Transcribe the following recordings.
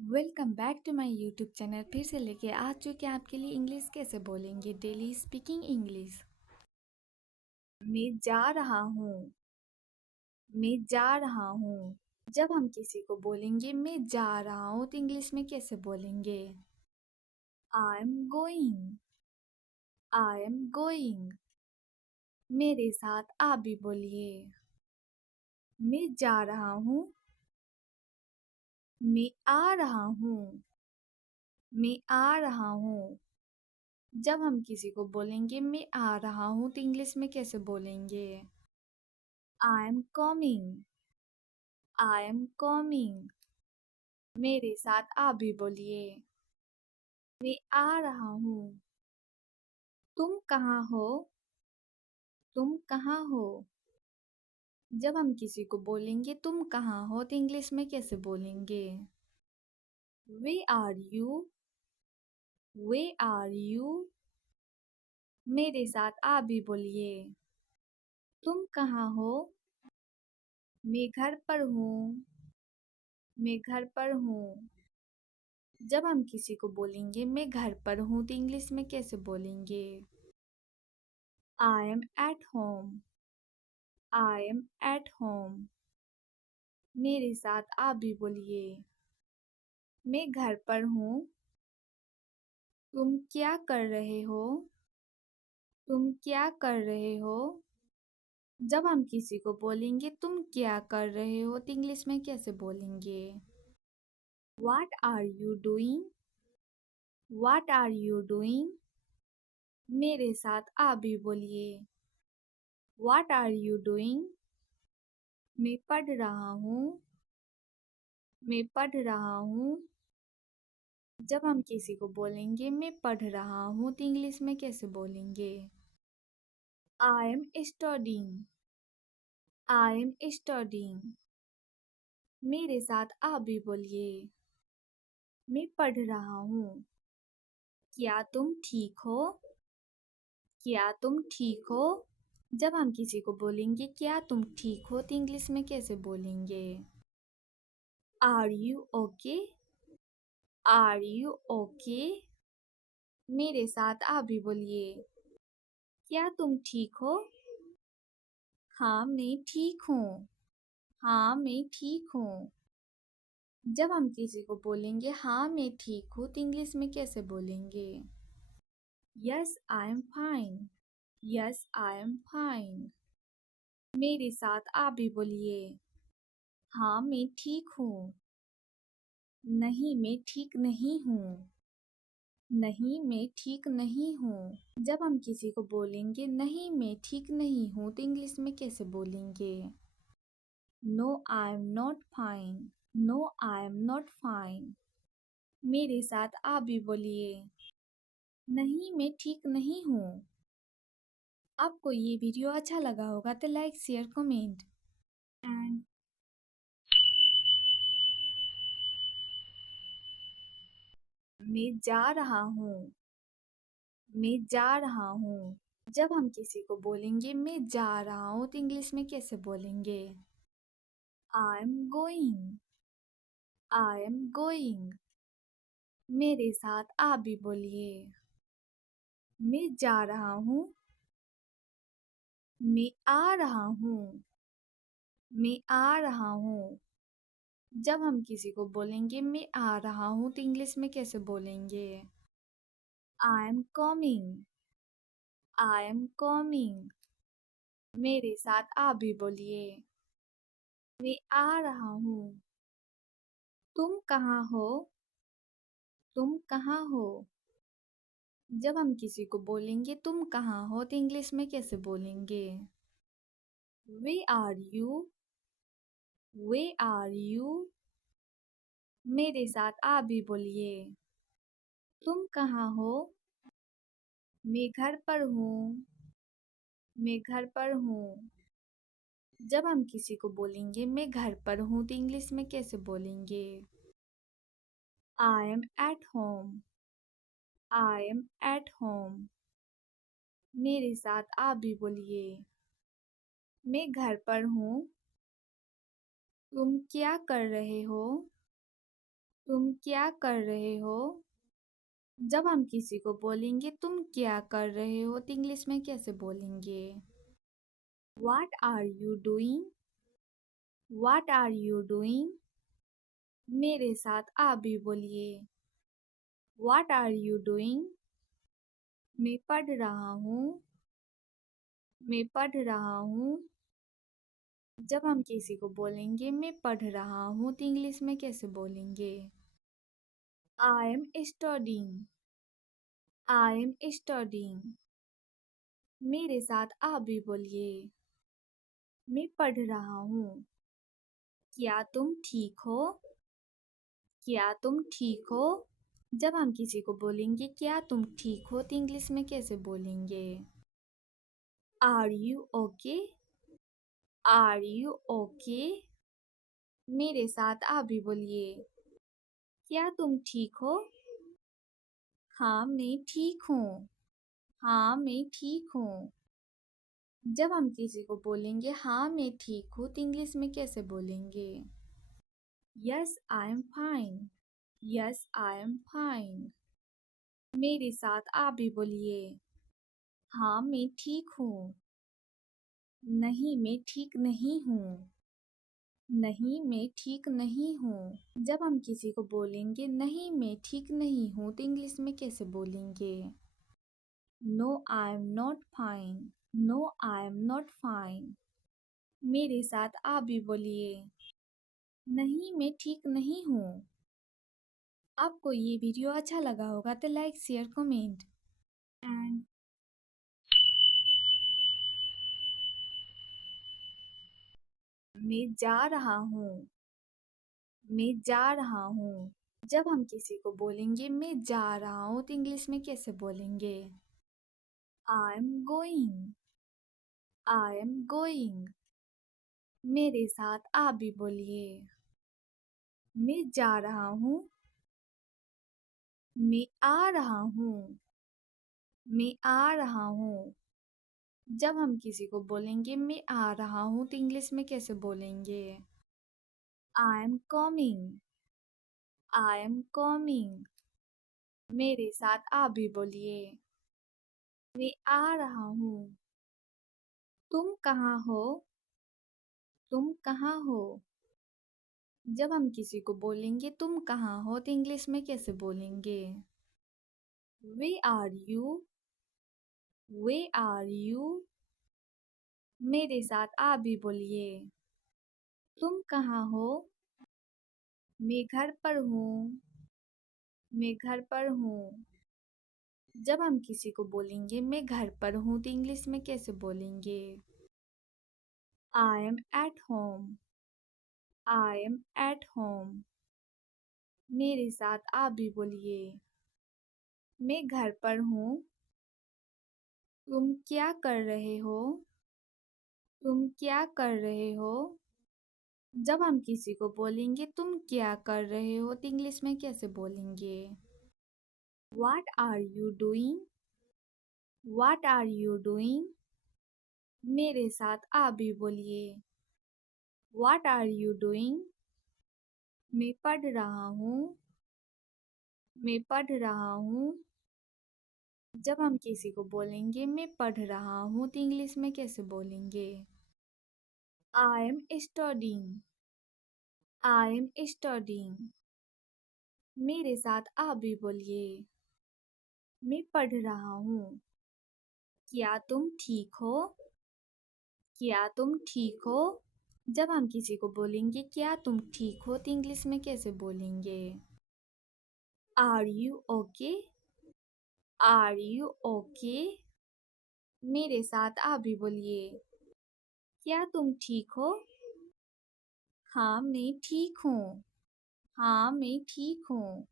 Welcome back to my YouTube channel. फिर से लेके आ चुके हैं आपके लिए इंग्लिश कैसे बोलेंगे डेली स्पीकिंग इंग्लिश। मैं जा रहा हूँ। मैं जा रहा हूँ। जब हम किसी को बोलेंगे मैं जा रहा हूँ तो इंग्लिश में कैसे बोलेंगे? I am going. I am going. मेरे साथ आप भी बोलिए। मैं जा रहा हूँ। मैं आ रहा हूँ। मैं आ रहा हूँ। जब हम किसी को बोलेंगे मैं आ रहा हूँ तो इंग्लिश में कैसे बोलेंगे? I am coming. I am coming. मेरे साथ आप भी बोलिए। मैं आ रहा हूँ। तुम कहाँ हो? तुम कहाँ हो? जब हम किसी को बोलेंगे तुम कहाँ हो तो इंग्लिश में कैसे बोलेंगे? Where are you. Where are you. मेरे साथ आप भी बोलिए। तुम कहाँ हो? मैं घर पर हूँ। मैं घर पर हूँ। जब हम किसी को बोलेंगे मैं घर पर हूँ तो इंग्लिश में कैसे बोलेंगे? I am at home. I am at home. मेरे साथ आप भी बोलिए। मैं घर पर हूँ। तुम क्या कर रहे हो? तुम क्या कर रहे हो? जब हम किसी को बोलेंगे तुम क्या कर रहे हो तो इंग्लिश में कैसे बोलेंगे? What are you doing? What are you doing? मेरे साथ आप भी बोलिए। What are you doing? मैं पढ़ रहा हूँ। मैं पढ़ रहा हूँ। जब हम किसी को बोलेंगे मैं पढ़ रहा हूँ तो इंग्लिश में कैसे बोलेंगे? I am studying. I am studying. मेरे साथ आप भी बोलिए। मैं पढ़ रहा हूँ। क्या तुम ठीक हो? क्या तुम ठीक हो? जब हम किसी को बोलेंगे क्या तुम ठीक हो तो इंग्लिश में कैसे बोलेंगे? Are you okay? Are you okay? मेरे साथ आप भी बोलिए। क्या तुम ठीक हो? हाँ मैं ठीक हूँ। हाँ मैं ठीक हूँ। जब हम किसी को बोलेंगे हाँ मैं ठीक हूँ तो इंग्लिश में कैसे बोलेंगे? Yes I am fine. Yes I am fine. मेरे साथ आप भी बोलिए। हाँ मैं ठीक हूँ। नहीं मैं ठीक नहीं हूँ। नहीं मैं ठीक नहीं हूँ। जब हम किसी को बोलेंगे नहीं मैं ठीक नहीं हूँ तो इंग्लिश में कैसे बोलेंगे? No I am not fine. No I am not fine. मेरे साथ आप भी बोलिए। नहीं मैं ठीक नहीं हूँ। आपको ये वीडियो अच्छा लगा होगा तो लाइक शेयर कमेंट एंड मैं जा रहा हूँ। मैं जा रहा हूँ। जब हम किसी को बोलेंगे मैं जा रहा हूँ तो इंग्लिश में कैसे बोलेंगे? I am going. I am going. मेरे साथ आप भी बोलिए। मैं जा रहा हूँ। मैं आ रहा हूँ। मैं आ रहा हूँ। जब हम किसी को बोलेंगे मैं आ रहा हूँ तो इंग्लिश में कैसे बोलेंगे? I am coming. I am coming. मेरे साथ आप भी बोलिए। मैं आ रहा हूँ। तुम कहाँ हो? तुम कहाँ हो? जब हम किसी को बोलेंगे तुम कहाँ हो तो इंग्लिश में कैसे बोलेंगे? Where are you. Where are you. मेरे साथ आप भी बोलिए। तुम कहाँ हो? मैं घर पर हूँ। मैं घर पर हूँ। जब हम किसी को बोलेंगे मैं घर पर हूँ तो इंग्लिश में कैसे बोलेंगे? I am at home. I am at home. मेरे साथ आप भी बोलिए। मैं घर पर हूँ। तुम क्या कर रहे हो? तुम क्या कर रहे हो? जब हम किसी को बोलेंगे तुम क्या कर रहे हो तो इंग्लिश में कैसे बोलेंगे? What are you doing? What are you doing? मेरे साथ आप भी बोलिए। What are you doing? मैं पढ़ रहा हूँ। मैं पढ़ रहा हूँ। जब हम किसी को बोलेंगे मैं पढ़ रहा हूँ तो इंग्लिश में कैसे बोलेंगे? I am studying. I am studying. मेरे साथ आप भी बोलिए। मैं पढ़ रहा हूँ। क्या तुम ठीक हो? क्या तुम ठीक हो? जब हम किसी को बोलेंगे क्या तुम ठीक हो तो इंग्लिश में कैसे बोलेंगे? Are you okay? Are you okay? मेरे साथ आप भी बोलिए। क्या तुम ठीक हो? हाँ मैं ठीक हूँ। हाँ मैं ठीक हूँ। जब हम किसी को बोलेंगे हाँ मैं ठीक हूँ तो इंग्लिश में कैसे बोलेंगे? Yes, I am fine. Yes, I am fine. मेरे साथ आप भी बोलिए। हाँ मैं ठीक हूँ। नहीं मैं ठीक नहीं हूँ। नहीं मैं ठीक नहीं हूँ। जब हम किसी को बोलेंगे नहीं मैं ठीक नहीं हूँ तो इंग्लिश में कैसे बोलेंगे? No I am not fine. No I am not fine. मेरे साथ आप भी बोलिए। नहीं मैं ठीक नहीं हूँ। आपको ये वीडियो अच्छा लगा होगा तो लाइक शेयर कमेंट एंड मैं जा रहा हूँ। मैं जा रहा हूँ। जब हम किसी को बोलेंगे मैं जा रहा हूँ तो इंग्लिश में कैसे बोलेंगे? I am going. I am going. मेरे साथ आप भी बोलिए। मैं जा रहा हूँ। मैं आ रहा हूँ। मैं आ रहा हूँ। जब हम किसी को बोलेंगे मैं आ रहा हूँ तो इंग्लिश में कैसे बोलेंगे? I am coming. I am coming. मेरे साथ आप भी बोलिए। मैं आ रहा हूँ। तुम कहाँ हो? तुम कहाँ हो? जब हम किसी को बोलेंगे तुम कहाँ हो तो इंग्लिश में कैसे बोलेंगे? Where are you? Where are you? मेरे साथ आप भी बोलिए। तुम कहाँ हो? मैं घर पर हूँ। मैं घर पर हूँ। जब हम किसी को बोलेंगे मैं घर पर हूँ तो इंग्लिश में कैसे बोलेंगे? I am at home. I am at home. मेरे साथ आप भी बोलिए। मैं घर पर हूँ। तुम क्या कर रहे हो? तुम क्या कर रहे हो? जब हम किसी को बोलेंगे तुम क्या कर रहे हो तो इंग्लिश में कैसे बोलेंगे? What are you doing? What are you doing? मेरे साथ आप भी बोलिए। What are you doing? मैं पढ़ रहा हूँ। मैं पढ़ रहा हूँ। जब हम किसी को बोलेंगे मैं पढ़ रहा हूँ तो इंग्लिश में कैसे बोलेंगे? I am studying. I am studying. मेरे साथ आप भी बोलिए। मैं पढ़ रहा हूँ। क्या तुम ठीक हो? क्या तुम ठीक हो? जब हम किसी को बोलेंगे क्या तुम ठीक हो तो इंग्लिश में कैसे बोलेंगे? Are you okay? Are you okay? मेरे साथ आप भी बोलिए। क्या तुम ठीक हो? हाँ मैं ठीक हूँ। हाँ मैं ठीक हूँ।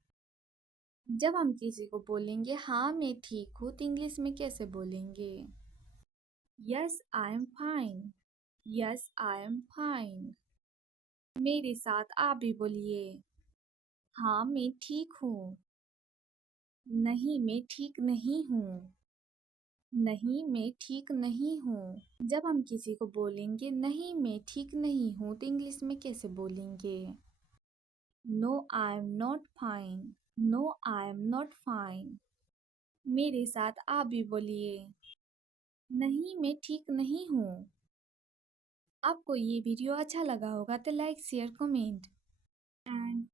जब हम किसी को बोलेंगे हाँ मैं ठीक हूँ तो इंग्लिश में कैसे बोलेंगे? Yes I am fine. Yes I am fine. मेरे साथ आप भी बोलिए। हाँ मैं ठीक हूँ। नहीं मैं ठीक नहीं हूँ। नहीं मैं ठीक नहीं हूँ। जब हम किसी को बोलेंगे नहीं मैं ठीक नहीं हूँ तो इंग्लिश में कैसे बोलेंगे? No I am not fine. No I am not fine. मेरे साथ आप भी बोलिए। नहीं, मैं ठीक नहीं हूँ। आपको ये वीडियो अच्छा लगा होगा तो लाइक शेयर कमेंट एंड